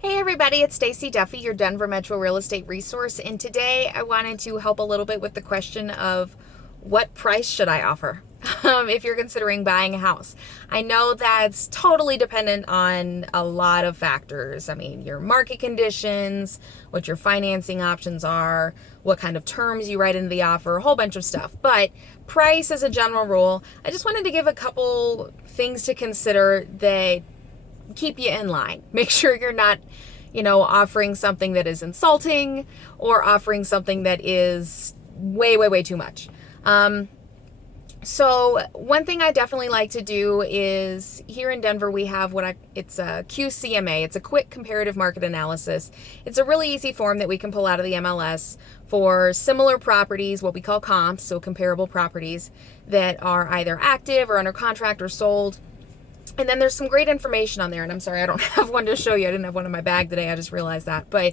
Hey everybody, it's Stacie Duffy, your Denver Metro real estate resource, and today I wanted to help a little bit with the question of what price should I offer if you're considering buying a house. I know that's totally dependent on a lot of factors. I mean, your market conditions, what your financing options are, what kind of terms you write into the offer, a whole bunch of stuff. But price as a general rule, I just wanted to give a couple things to consider that keep you in line. Make sure you're not, offering something that is insulting or offering something that is way too much. So one thing I definitely like to do is here in Denver, we have it's a QCMA. It's a quick comparative market analysis. It's a really easy form that we can pull out of the MLS for similar properties, what we call comps, so comparable properties that are either active or under contract or sold. And then there's some great information on there. And I'm sorry, I don't have one to show you. I didn't have one in my bag today. I just realized that. But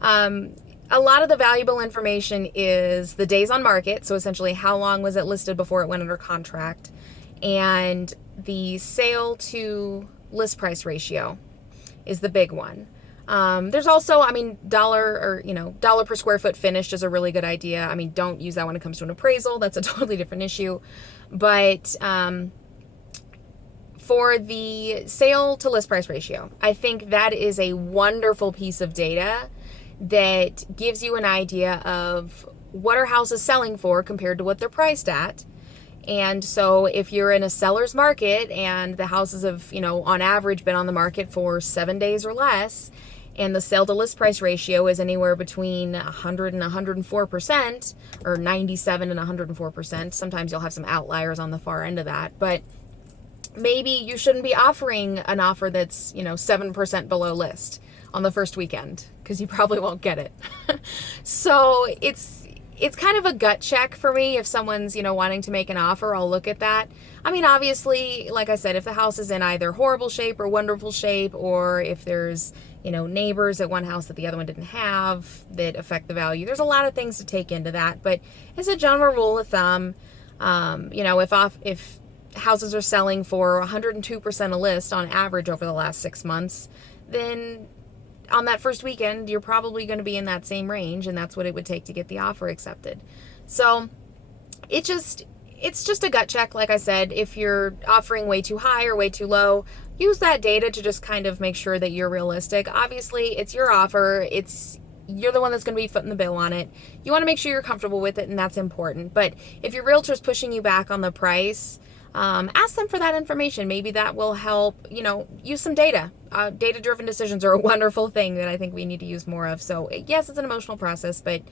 a lot of the valuable information is the days on market. So essentially, how long was it listed before it went under contract? And the sale to list price ratio is the big one. There's also, dollar per square foot finished is a really good idea. I mean, don't use that when it comes to an appraisal. That's a totally different issue. But for the sale to list price ratio, I think that is a wonderful piece of data that gives you an idea of what are houses selling for compared to what they're priced at. And so if you're in a seller's market and the houses have, on average been on the market for 7 days or less, and the sale to list price ratio is anywhere between 100 and 104%, or 97 and 104%. Sometimes you'll have some outliers on the far end of that, but maybe you shouldn't be offering an offer that's, 7% below list on the first weekend, because you probably won't get it. So it's kind of a gut check for me. If someone's, wanting to make an offer, I'll look at that. I mean, obviously, like I said, if the house is in either horrible shape or wonderful shape, or if there's, neighbors at one house that the other one didn't have that affect the value, there's a lot of things to take into that. But as a general rule of thumb, if houses are selling for 102% a list on average over the last 6 months, then on that first weekend, you're probably going to be in that same range, and that's what it would take to get the offer accepted. So it's just a gut check. Like I said, if you're offering way too high or way too low, use that data to just kind of make sure that you're realistic. Obviously, it's your offer. You're the one that's going to be footing the bill on it. You want to make sure you're comfortable with it, and that's important. But if your realtor's pushing you back on the price, ask them for that information. Maybe that will help, use some data. Data-driven decisions are a wonderful thing that I think we need to use more of. So yes, it's an emotional process, but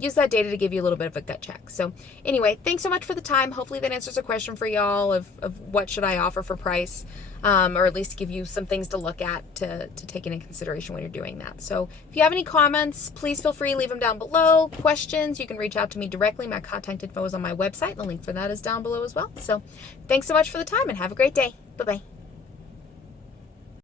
use that data to give you a little bit of a gut check. So anyway, thanks so much for the time. Hopefully that answers a question for y'all of what should I offer for price, or at least give you some things to look at to take into consideration when you're doing that. So if you have any comments, please feel free to leave them down below. Questions, you can reach out to me directly. My contact info is on my website. The link for that is down below as well. So thanks so much for the time, and have a great day. Bye-bye.